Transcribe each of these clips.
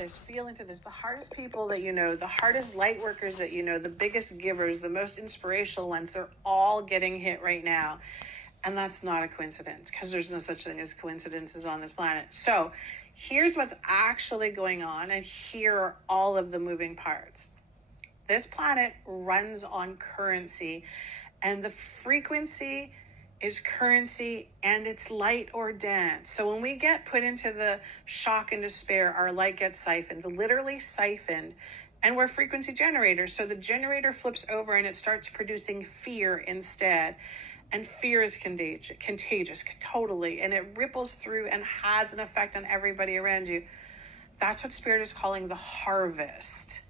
this, feel into this. The hardest people that you know, the hardest light workers that you know, the biggest givers, the most inspirational ones, they're all getting hit right now. And that's not a coincidence, because there's no such thing as coincidences on this planet. So here's what's actually going on, and here are all of the moving parts. This planet runs on currency, and the frequency is currency, and it's light or dense. So when we get put into the shock and despair, our light gets siphoned, literally siphoned, and we're frequency generators. So the generator flips over and it starts producing fear instead. And fear is contagious, totally, and it ripples through and has an effect on everybody around you. That's what Spirit is calling the harvest,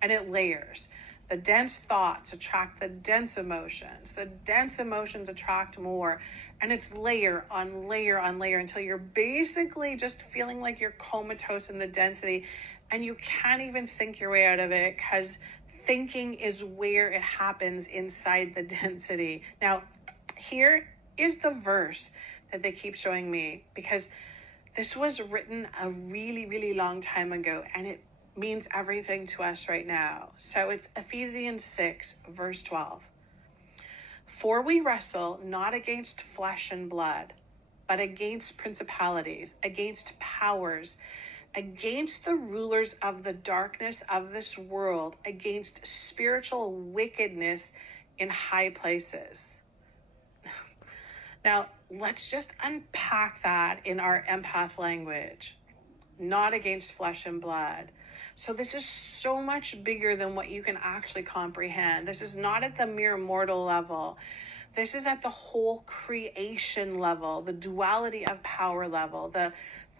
and it layers. The dense thoughts attract the dense emotions. The dense emotions attract more. And it's layer on layer on layer until you're basically just feeling like you're comatose in the density, and you can't even think your way out of it, because thinking is where it happens inside the density. Now, here is the verse that they keep showing me, because this was written a really, really long time ago, and it means everything to us right now. So it's Ephesians 6, verse 12. For we wrestle not against flesh and blood, but against principalities, against powers, against the rulers of the darkness of this world, against spiritual wickedness in high places. Now, let's just unpack that in our empath language. Not against flesh and blood. So this is so much bigger than what you can actually comprehend. This is not at the mere mortal level. This is at the whole creation level, the duality of power level,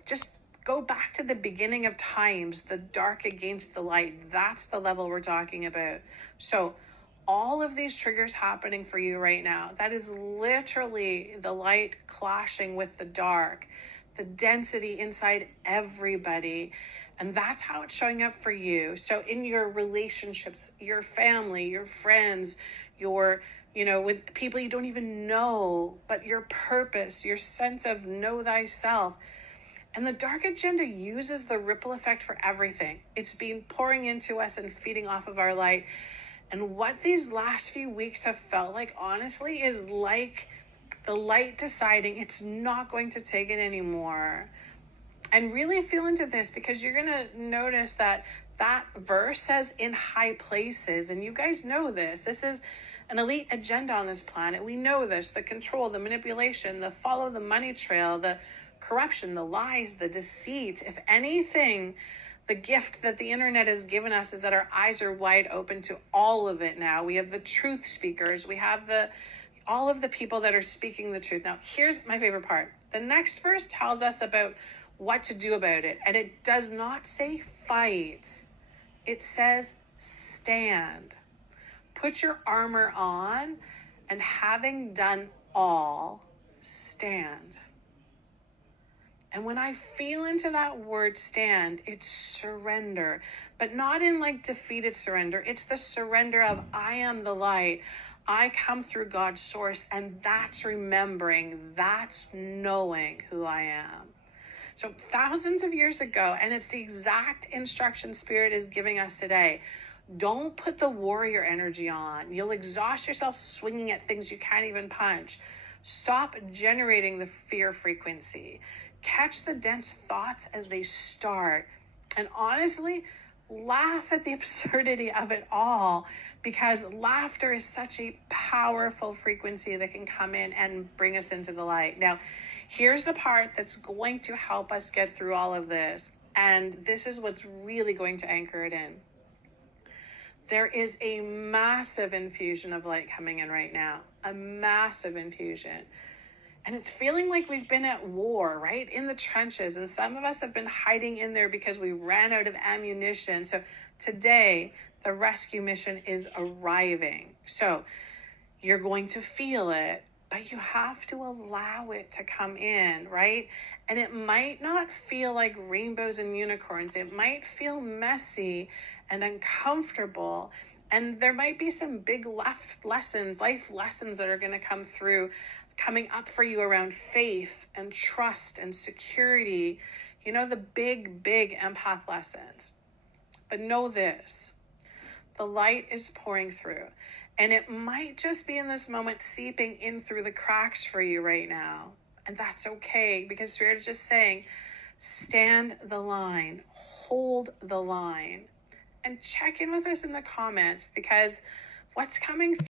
just go back to the beginning of times, the dark against the light. That's the level we're talking about. So all of these triggers happening for you right now, that is literally the light clashing with the dark, the density inside everybody. And that's how it's showing up for you. So in your relationships, your family, your friends, with people you don't even know, but your purpose, your sense of know thyself. And the dark agenda uses the ripple effect for everything. It's been pouring into us and feeding off of our light. And what these last few weeks have felt like, honestly, is like the light deciding it's not going to take it anymore. And really feel into this, because you're going to notice that verse says in high places. And you guys know this. This is an elite agenda on this planet. We know this. The control, the manipulation, the follow the money trail, the corruption, the lies, the deceit. If anything, the gift that the internet has given us is that our eyes are wide open to all of it now. We have the truth speakers. We have all of the people that are speaking the truth. Now, here's my favorite part. The next verse tells us about what to do about it. And it does not say fight. It says stand. Put your armor on, and having done all, stand. And when I feel into that word stand, it's surrender, but not in like defeated surrender. It's the surrender of I am the light. I come through God's source, and that's remembering, that's knowing who I am. So thousands of years ago, and it's the exact instruction Spirit is giving us today. Don't put the warrior energy on. You'll exhaust yourself swinging at things you can't even punch. Stop generating the fear frequency. Catch the dense thoughts as they start. And honestly, laugh at the absurdity of it all, because laughter is such a powerful frequency that can come in and bring us into the light. Now, here's the part that's going to help us get through all of this. And this is what's really going to anchor it in. There is a massive infusion of light coming in right now. A massive infusion. And it's feeling like we've been at war, right? In the trenches. And some of us have been hiding in there because we ran out of ammunition. So today, the rescue mission is arriving. So you're going to feel it, but you have to allow it to come in, right? And it might not feel like rainbows and unicorns. It might feel messy and uncomfortable. And there might be some big life lessons that are going to come through, coming up for you around faith and trust and security, You know, the big, big empath lessons. But know this, the light is pouring through. And it might just be in this moment seeping in through the cracks for you right now. And that's okay, because Spirit is just saying, stand the line, hold the line, and check in with us in the comments, because what's coming